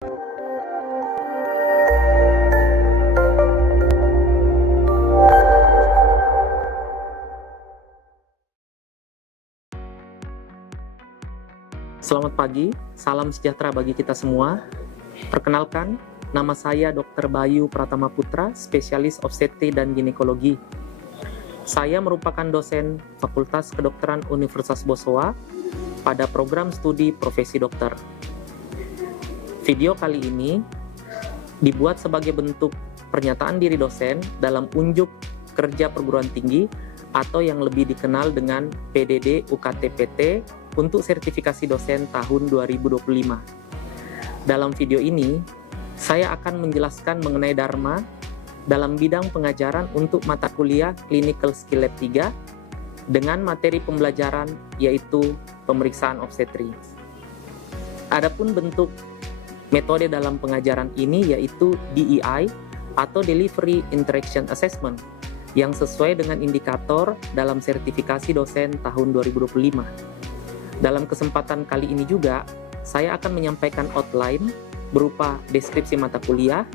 Selamat pagi, salam sejahtera bagi kita semua. Perkenalkan, nama saya Dr. Bayu Pratama Putra, spesialis obstetri dan ginekologi. Saya merupakan dosen Fakultas Kedokteran Universitas Bosowa pada program studi profesi dokter. Video kali ini dibuat sebagai bentuk pernyataan diri dosen dalam unjuk kerja perguruan tinggi atau yang lebih dikenal dengan PDD UKT-PT untuk sertifikasi dosen tahun 2025. Dalam video ini, saya akan menjelaskan mengenai Dharma dalam bidang pengajaran untuk mata kuliah Clinical Skill Lab 3 dengan materi pembelajaran yaitu pemeriksaan obstetri. Adapun bentuk metode dalam pengajaran ini yaitu DEI atau Delivery Interaction Assessment yang sesuai dengan indikator dalam sertifikasi dosen tahun 2025. Dalam kesempatan kali ini juga, saya akan menyampaikan outline berupa deskripsi mata kuliah,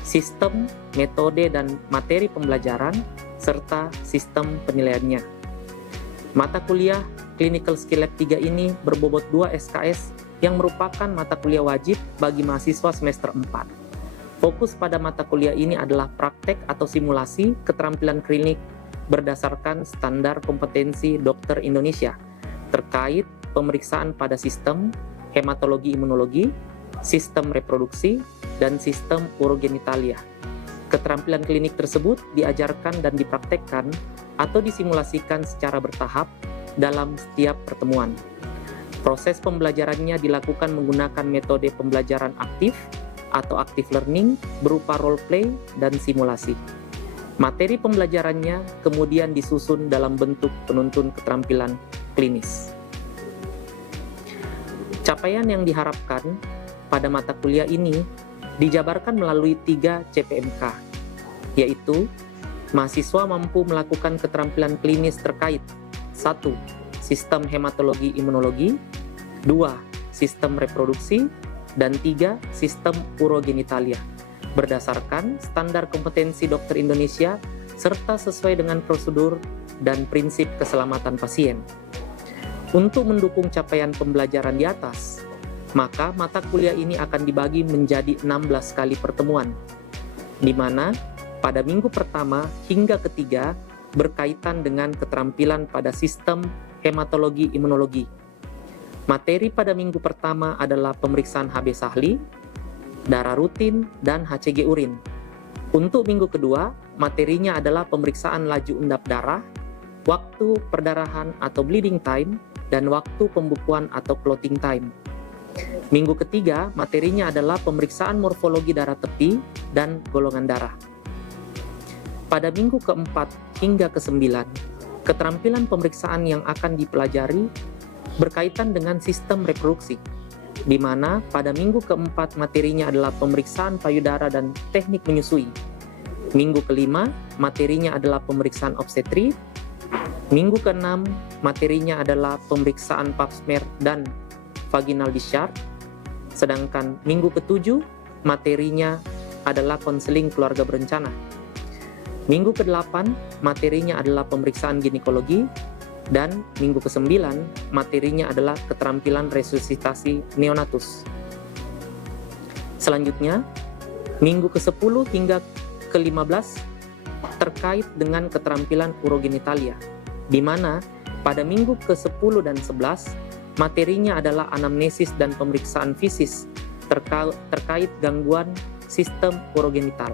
sistem, metode, dan materi pembelajaran, serta sistem penilaiannya. Mata kuliah Clinical Skill Lab 3 ini berbobot 2 SKS yang merupakan mata kuliah wajib bagi mahasiswa semester 4. Fokus pada mata kuliah ini adalah praktek atau simulasi keterampilan klinik berdasarkan standar kompetensi dokter Indonesia terkait pemeriksaan pada sistem hematologi imunologi, sistem reproduksi, dan sistem urogenitalia. Keterampilan klinik tersebut diajarkan dan dipraktekkan atau disimulasikan secara bertahap dalam setiap pertemuan. Proses pembelajarannya dilakukan menggunakan metode pembelajaran aktif atau active learning berupa role play dan simulasi. Materi pembelajarannya kemudian disusun dalam bentuk penuntun keterampilan klinis. Capaian yang diharapkan pada mata kuliah ini dijabarkan melalui 3 CPMK, yaitu mahasiswa mampu melakukan keterampilan klinis terkait 1. Sistem hematologi imunologi, 2. Sistem reproduksi, dan 3. Sistem urogenitalia berdasarkan standar kompetensi dokter Indonesia serta sesuai dengan prosedur dan prinsip keselamatan pasien. Untuk mendukung capaian pembelajaran di atas, maka mata kuliah ini akan dibagi menjadi 16 kali pertemuan, di mana pada minggu pertama hingga ketiga berkaitan dengan keterampilan pada sistem hematologi imunologi. Materi pada minggu pertama adalah pemeriksaan HB Sahli, darah rutin, dan HCG urin. Untuk minggu kedua, materinya adalah pemeriksaan laju endap darah, waktu perdarahan atau bleeding time, dan waktu pembukuan atau clotting time. Minggu ketiga, materinya adalah pemeriksaan morfologi darah tepi dan golongan darah. Pada minggu keempat hingga kesembilan, keterampilan pemeriksaan yang akan dipelajari berkaitan dengan sistem reproduksi, di mana pada minggu keempat materinya adalah pemeriksaan payudara dan teknik menyusui. Minggu kelima, materinya adalah pemeriksaan obstetri. Minggu ke-6, materinya adalah pemeriksaan pap smear dan vaginal discharge. Sedangkan minggu ke-7, materinya adalah konseling keluarga berencana. Minggu ke-8, materinya adalah pemeriksaan ginekologi. Dan minggu ke-9, materinya adalah keterampilan resusitasi neonatus. Selanjutnya, minggu ke-10 hingga ke-15 terkait dengan keterampilan urogenitalia, di mana pada minggu ke-10 dan 11 materinya adalah anamnesis dan pemeriksaan fisis terkait gangguan sistem urogenital.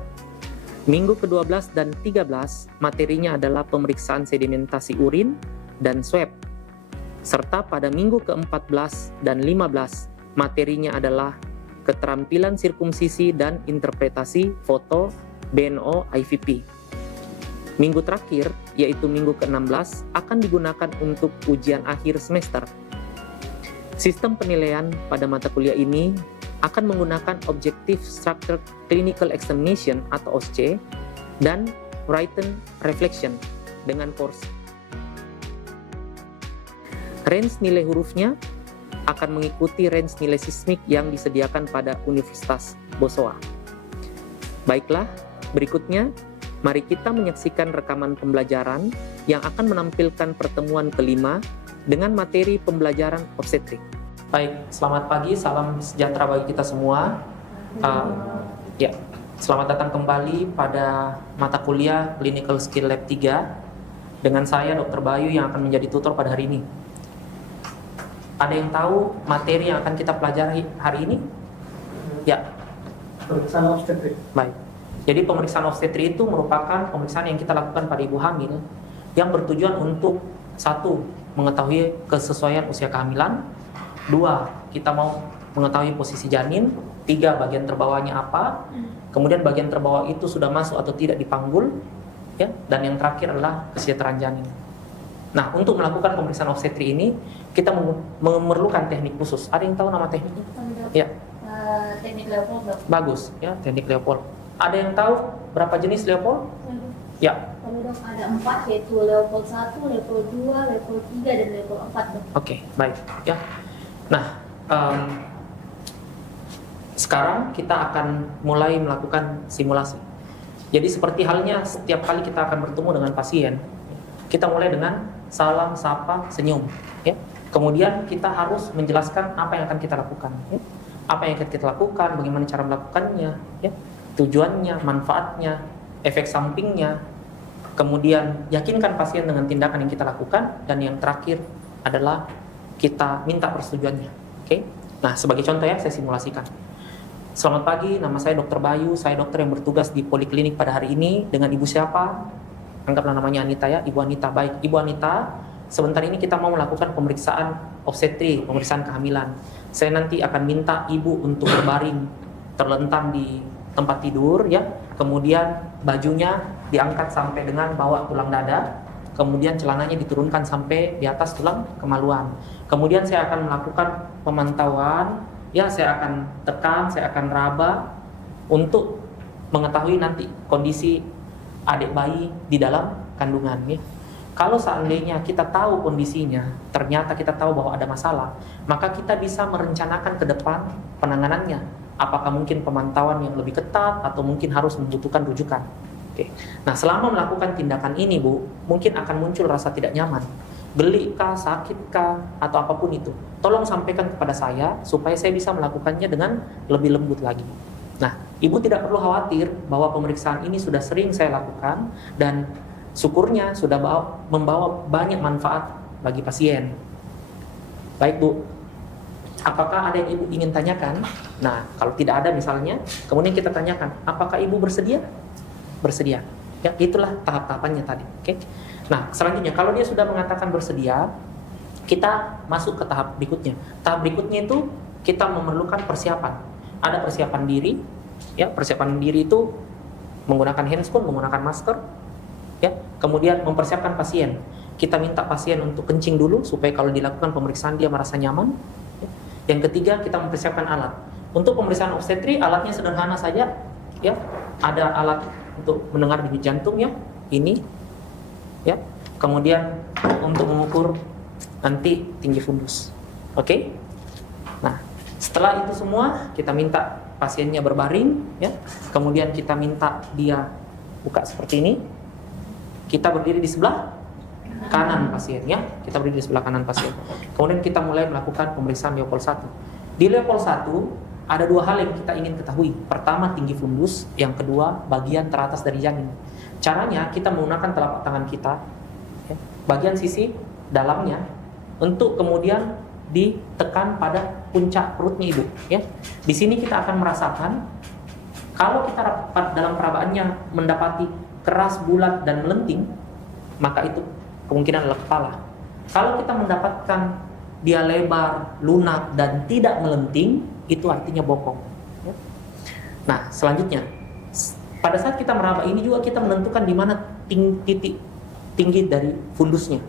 Minggu ke-12 dan 13 materinya adalah pemeriksaan sedimentasi urin dan swab. Serta pada minggu ke-14 dan 15 materinya adalah keterampilan sirkumsisi dan interpretasi foto BNO IVP. Minggu terakhir, yaitu minggu ke-16, akan digunakan untuk ujian akhir semester. Sistem penilaian pada mata kuliah ini akan menggunakan Objective Structured Clinical Examination atau OSCE dan Written Reflection dengan course. Range nilai hurufnya akan mengikuti range nilai sismik yang disediakan pada Universitas Bosowa. Baiklah, berikutnya mari kita menyaksikan rekaman pembelajaran yang akan menampilkan pertemuan kelima dengan materi pembelajaran obstetrik. Baik, selamat pagi, salam sejahtera bagi kita semua. Selamat datang kembali pada mata kuliah Clinical Skill Lab 3 dengan saya Dr. Bayu yang akan menjadi tutor pada hari ini. Ada yang tahu materi yang akan kita pelajari hari ini? Ya. Pemeriksaan obstetrik. Baik. Jadi pemeriksaan obstetrik itu merupakan pemeriksaan yang kita lakukan pada ibu hamil yang bertujuan untuk 1. Mengetahui kesesuaian usia kehamilan, 2. Kita mau mengetahui posisi janin, 3. Bagian terbawahnya apa, kemudian bagian terbawah itu sudah masuk atau tidak di panggul, ya, dan yang terakhir adalah kesejahteraan janin. Nah, untuk melakukan pemeriksaan obstetrik ini kita memerlukan teknik khusus. Ada yang tahu nama tekniknya? Ya. Teknik Leopold. Bagus, ya, teknik Leopold. Ada yang tahu berapa jenis Leopold? Ya. Kalau dok ada 4 yaitu Leopold 1, Leopold 2, Leopold 3 dan Leopold 4 dok. Oke, baik, ya. Nah, sekarang kita akan mulai melakukan simulasi. Jadi seperti halnya setiap kali kita akan bertemu dengan pasien, kita mulai dengan salam, sapa, senyum, ya. Kemudian kita harus menjelaskan apa yang akan kita lakukan, ya. Apa yang akan kita lakukan, bagaimana cara melakukannya, ya. Tujuannya, manfaatnya, efek sampingnya. Kemudian yakinkan pasien dengan tindakan yang kita lakukan, dan yang terakhir adalah kita minta persetujuannya. Oke. Nah, sebagai contoh ya, saya simulasikan. Selamat pagi, nama saya Dr. Bayu, saya dokter yang bertugas di poliklinik pada hari ini. Dengan ibu siapa? Anggaplah namanya Anita ya, Ibu Anita. Baik, Ibu Anita, sebentar ini kita mau melakukan pemeriksaan obstetrik, pemeriksaan kehamilan. Saya nanti akan minta ibu untuk berbaring terlentang di tempat tidur ya. Kemudian bajunya diangkat sampai dengan bawah tulang dada. Kemudian celananya diturunkan sampai di atas tulang kemaluan. Kemudian saya akan melakukan pemantauan, ya, saya akan tekan, saya akan raba untuk mengetahui nanti kondisi adik bayi di dalam kandungan ya. Kalau seandainya kita tahu kondisinya, ternyata kita tahu bahwa ada masalah, maka kita bisa merencanakan ke depan penanganannya. Apakah mungkin pemantauan yang lebih ketat atau mungkin harus membutuhkan rujukan. Oke. Nah, selama melakukan tindakan ini, Bu, mungkin akan muncul rasa tidak nyaman. Geli kah, sakit kah, atau apapun itu. Tolong sampaikan kepada saya supaya saya bisa melakukannya dengan lebih lembut lagi. Nah, ibu tidak perlu khawatir bahwa pemeriksaan ini sudah sering saya lakukan dan syukurnya sudah membawa banyak manfaat bagi pasien. Baik, Bu. Apakah ada yang ibu ingin tanyakan? Nah, kalau tidak ada misalnya, kemudian kita tanyakan, apakah ibu bersedia? Bersedia. Ya, itulah tahap-tahapannya tadi. Oke. Nah, selanjutnya kalau dia sudah mengatakan bersedia, kita masuk ke tahap berikutnya. Tahap berikutnya itu kita memerlukan persiapan. Ada persiapan diri, ya. Persiapan diri itu menggunakan handscoon, menggunakan masker, ya. Kemudian mempersiapkan pasien. Kita minta pasien untuk kencing dulu supaya kalau dilakukan pemeriksaan dia merasa nyaman. Ya. Yang ketiga, kita mempersiapkan alat. Untuk pemeriksaan obstetrik, alatnya sederhana saja, ya. Ada alat untuk mendengar denyut jantung, ya. Ini, ya. Kemudian untuk mengukur nanti tinggi fundus. Oke? Nah, setelah itu semua kita minta pasiennya berbaring ya. Kemudian kita minta dia buka seperti ini. Kita berdiri di sebelah kanan pasien ya. Kita berdiri di sebelah kanan pasien. Kemudian kita mulai melakukan pemeriksaan Leopold 1. Di Leopold 1 ada 2 hal yang kita ingin ketahui. Pertama, tinggi fundus, yang kedua bagian teratas dari janin. Caranya kita menggunakan telapak tangan kita ya, bagian sisi dalamnya untuk kemudian ditekan pada puncak perutnya ibu ya. Di sini kita akan merasakan kalau kita dalam perabaannya mendapati keras, bulat dan melenting, maka itu kemungkinan adalah kepala. Kalau kita mendapatkan dia lebar, lunak dan tidak melenting, itu artinya bokong ya. Nah, selanjutnya pada saat kita meraba ini juga kita menentukan di mana titik tinggi dari fundusnya.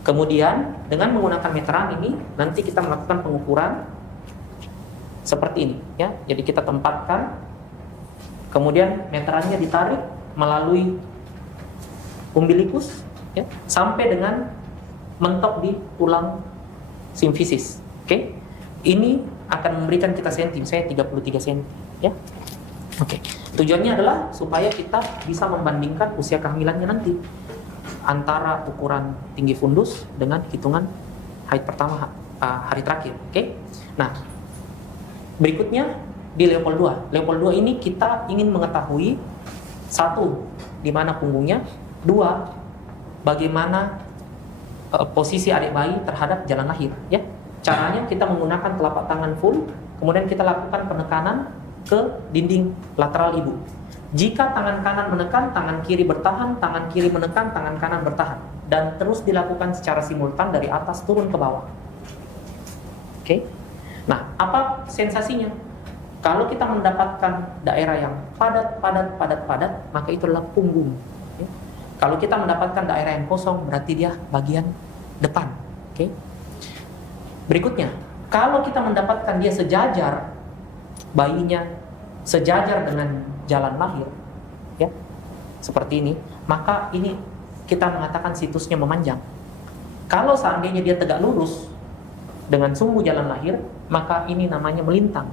Kemudian dengan menggunakan meteran ini nanti kita melakukan pengukuran seperti ini ya. Jadi kita tempatkan, kemudian meterannya ditarik melalui umbilikus ya, sampai dengan mentok di tulang simfisis. Oke. ini akan memberikan kita senti, saya 33 senti, ya. Oke. Tujuannya adalah supaya kita bisa membandingkan usia kehamilannya nanti antara ukuran tinggi fundus dengan hitungan haid pertama hari terakhir, oke? Nah, berikutnya di Leopold 2. Leopold 2 ini kita ingin mengetahui satu, di mana punggungnya, dua, bagaimana posisi adik bayi terhadap jalan lahir, ya. Caranya kita menggunakan telapak tangan full, kemudian kita lakukan penekanan ke dinding lateral ibu. Jika tangan kanan menekan, tangan kiri bertahan, tangan kiri menekan, tangan kanan bertahan, dan terus dilakukan secara simultan dari atas turun ke bawah. Oke. Nah, apa sensasinya? Kalau kita mendapatkan daerah yang padat, maka itu adalah punggung. Oke. Kalau kita mendapatkan daerah yang kosong, berarti dia bagian depan. Oke. Berikutnya, kalau kita mendapatkan dia sejajar, bayinya sejajar dengan jalan lahir, ya, seperti ini, maka ini kita mengatakan situsnya memanjang. Kalau seandainya dia tegak lurus dengan sumbu jalan lahir, maka ini namanya melintang.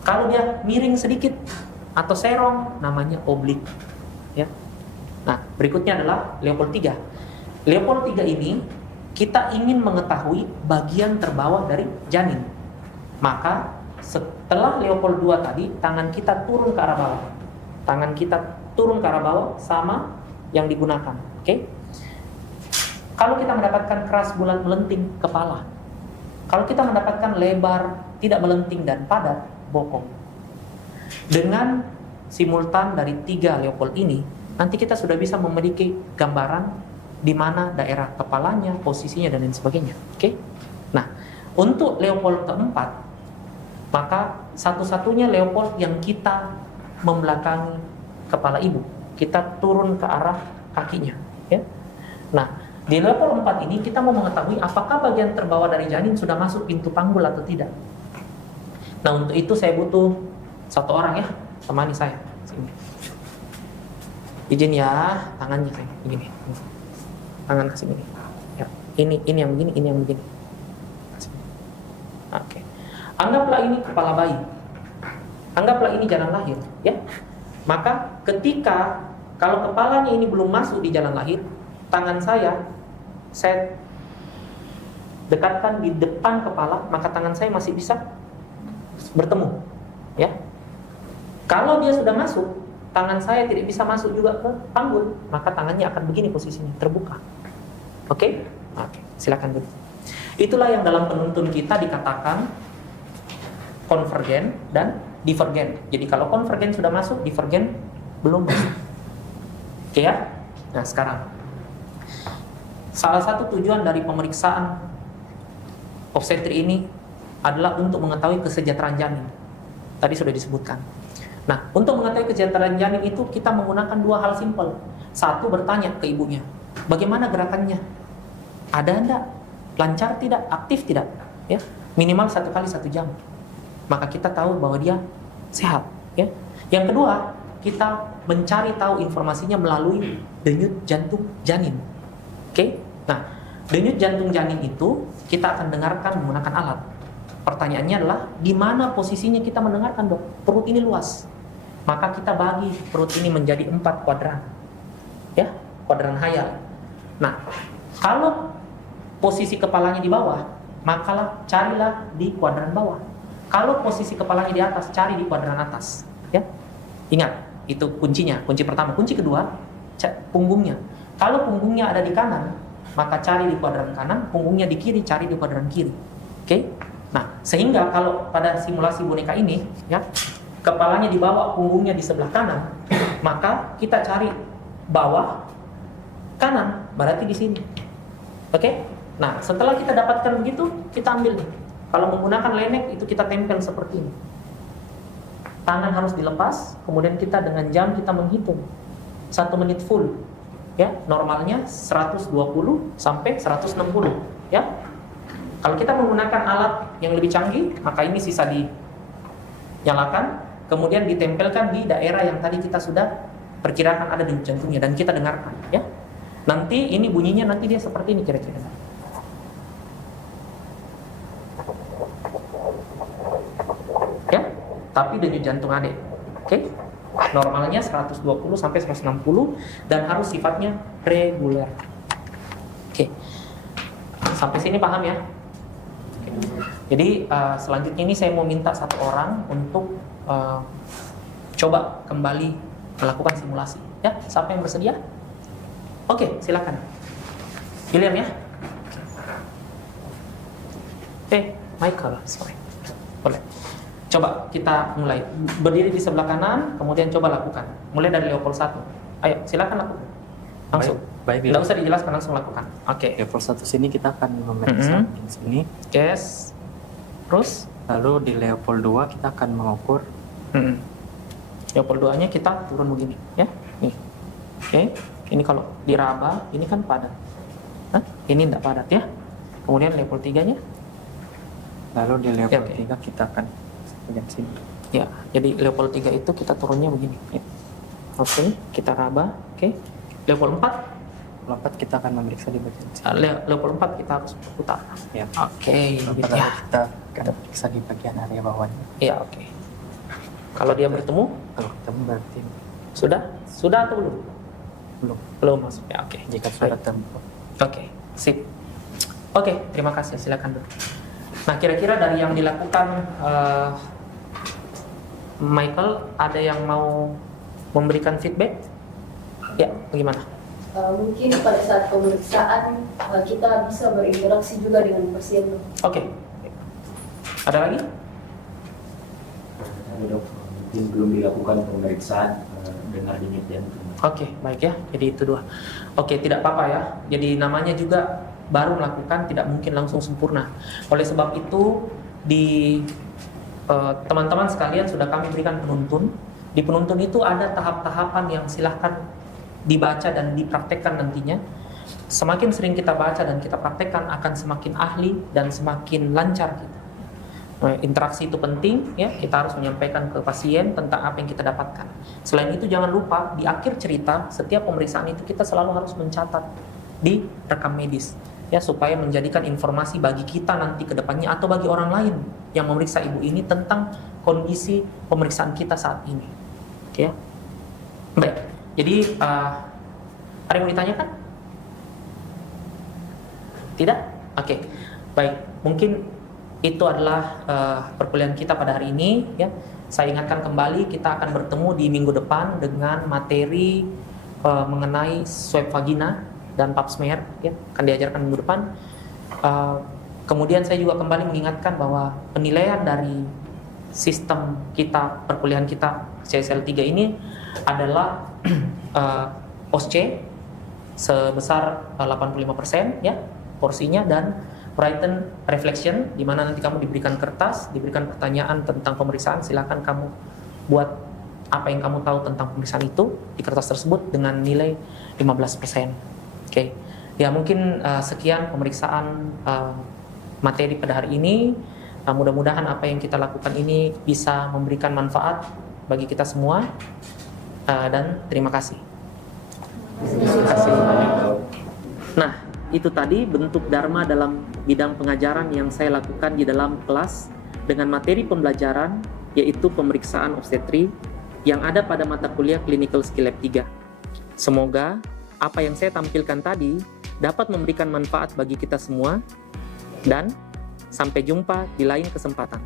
Kalau dia miring sedikit atau serong, namanya oblik, ya. Nah, berikutnya adalah Leopold 3. Leopold 3 ini kita ingin mengetahui bagian terbawah dari janin. Maka setelah Leopold 2 tadi, tangan kita turun ke arah bawah. Tangan kita turun ke arah bawah sama yang digunakan. Oke? Kalau kita mendapatkan keras, bulat, melenting, kepala. Kalau kita mendapatkan lebar, tidak melenting dan padat, bokong. Dengan simultan dari 3 Leopold ini, nanti kita sudah bisa memiliki gambaran di mana daerah kepalanya, posisinya, dan lain sebagainya. Oke? Nah, untuk Leopold keempat, maka satu-satunya Leopold yang kita membelakangi kepala ibu, kita turun ke arah kakinya, ya. Nah, di Leopold 4 ini kita mau mengetahui apakah bagian terbawah dari janin sudah masuk pintu panggul atau tidak. Nah, untuk itu saya butuh satu orang, ya, temani saya. Sini. Izin ya, tangannya saya begini. Tangan kasih begini. Ya, ini yang begini, ini yang begini. Oke. Anggaplah ini kepala bayi. Anggaplah ini jalan lahir, ya. Maka ketika kalau kepalanya ini belum masuk di jalan lahir, tangan saya dekatkan di depan kepala, maka tangan saya masih bisa bertemu, ya. Kalau dia sudah masuk, tangan saya tidak bisa masuk juga ke panggul, maka tangannya akan begini posisinya, terbuka. Oke? Oke, silakan dulu. Itulah yang dalam penuntun kita dikatakan konvergen dan divergen. Jadi kalau konvergen sudah masuk, divergen belum masuk. Oke ya? Nah, sekarang salah satu tujuan dari pemeriksaan obstetri ini adalah untuk mengetahui kesejahteraan janin. Tadi sudah disebutkan. Nah, untuk mengetahui kesejahteraan janin itu kita menggunakan dua hal simpel. Satu, bertanya ke ibunya, bagaimana gerakannya? Ada enggak? Lancar tidak? Aktif tidak? Ya, minimal 1 kali 1 jam. Maka kita tahu bahwa dia sehat. Ya. Yang kedua, kita mencari tahu informasinya melalui denyut jantung janin. Oke? Nah, denyut jantung janin itu kita akan dengarkan menggunakan alat. Pertanyaannya adalah, di mana posisinya kita mendengarkan, dok? Perut ini luas. Maka kita bagi perut ini menjadi 4 kuadran. Ya, kuadran hayal. Nah, kalau posisi kepalanya di bawah, maka carilah di kuadran bawah. Kalau posisi kepalanya di atas, cari di kuadran atas. Ya, ingat, itu kuncinya. Kunci pertama. Kunci kedua, punggungnya. Kalau punggungnya ada di kanan, maka cari di kuadran kanan. Punggungnya di kiri, cari di kuadran kiri. Oke? Nah, sehingga kalau pada simulasi boneka ini, ya, kepalanya di bawah, punggungnya di sebelah kanan, maka kita cari bawah kanan, berarti di sini. Oke? Nah, setelah kita dapatkan begitu, kita ambil nih. Kalau menggunakan lenek, itu kita tempel seperti ini. Tangan harus dilepas, kemudian kita dengan jam kita menghitung 1 menit full. Ya, normalnya 120 sampai 160, ya. Kalau kita menggunakan alat yang lebih canggih, maka ini sisa dinyalakan, kemudian ditempelkan di daerah yang tadi kita sudah perkirakan ada di jantungnya, dan kita dengarkan, ya. Nanti ini bunyinya, nanti dia seperti ini kira-kira. tapi denyut jantung adik. Oke? Normalnya 120 sampai 160 dan harus sifatnya reguler. Oke. Sampai sini paham ya? Oke. Jadi selanjutnya ini saya mau minta satu orang untuk coba kembali melakukan simulasi. Ya, siapa yang bersedia? Oke, silakan. William ya. Michael, sorry. Boleh. Coba kita mulai. Berdiri di sebelah kanan, kemudian coba lakukan. Mulai dari Leopold 1. Ayo, silakan lakukan. Langsung. Baik. Tidak usah dijelaskan, langsung lakukan. Oke. Leopold 1 sini kita akan memeriksa di sini. Yes. Terus? Lalu di Leopold 2 kita akan mengukur. Leopold 2-nya kita turun begini, ya. Nih. Oke. Ini kalau diraba, ini kan padat. Hah? Ini tidak padat ya. Kemudian Leopold 3-nya? Lalu di Leopold Oke. 3 kita akan bagian sini. Ya, jadi Leopold 3 itu kita turunnya begini. Ya. Oke, kita raba. Oke. Leopold 4? Leopold kita akan memeriksa di bagian sini. Leopold 4 kita harus putar. Ya. Oke, Leopold gitu ya. kita akan periksa di bagian area bawahnya. Iya, oke. Kalau dia bertemu, Kalau ketemu berarti sudah? Sudah atau belum? belum. Belum maksudnya. Oke. Jika sudah terbuka. Oke, sip. Oke, terima kasih. Silakan dulu. Nah, kira-kira dari yang dilakukan Michael, ada yang mau memberikan feedback? Ya, bagaimana? Mungkin pada saat pemeriksaan kita bisa berinteraksi juga dengan pasien. Oke. Ada lagi? Tadi dok, mungkin belum dilakukan pemeriksaan dengar denyut jantung. Oke, baik ya. Jadi itu dua. Oke, tidak apa-apa ya. Jadi namanya juga baru melakukan, tidak mungkin langsung sempurna. Oleh sebab itu di teman-teman sekalian sudah kami berikan penuntun. Di penuntun itu ada tahap-tahapan yang silahkan dibaca dan dipraktekkan nantinya. Semakin sering kita baca dan kita praktekkan akan semakin ahli dan semakin lancar kita. Interaksi itu penting ya, kita harus menyampaikan ke pasien tentang apa yang kita dapatkan. Selain itu jangan lupa di akhir cerita setiap pemeriksaan itu kita selalu harus mencatat di rekam medis ya, supaya menjadikan informasi bagi kita nanti ke depannya atau bagi orang lain yang memeriksa ibu ini tentang kondisi pemeriksaan kita saat ini. Oke ya. Baik. Jadi ada yang mau ditanyakan? Tidak? Oke. Baik. Mungkin itu adalah perkuliahan kita pada hari ini ya. Saya ingatkan kembali kita akan bertemu di minggu depan dengan materi mengenai swab vagina dan pap smear ya, akan diajarkan minggu depan. Kemudian saya juga kembali mengingatkan bahwa penilaian dari sistem kita, perkuliahan kita CSL 3 ini adalah OSCE sebesar 85% ya porsinya, dan written reflection, di mana nanti kamu diberikan kertas, diberikan pertanyaan tentang pemeriksaan, silakan kamu buat apa yang kamu tahu tentang pemeriksaan itu di kertas tersebut dengan nilai 15%. Oke. Ya mungkin sekian pemeriksaan materi pada hari ini. Mudah-mudahan apa yang kita lakukan ini bisa memberikan manfaat bagi kita semua, dan terima kasih. Terima kasih. Nah, itu tadi bentuk Dharma dalam bidang pengajaran yang saya lakukan di dalam kelas dengan materi pembelajaran yaitu pemeriksaan obstetri yang ada pada mata kuliah Clinical Skill Lab 3. Semoga apa yang saya tampilkan tadi dapat memberikan manfaat bagi kita semua, dan sampai jumpa di lain kesempatan.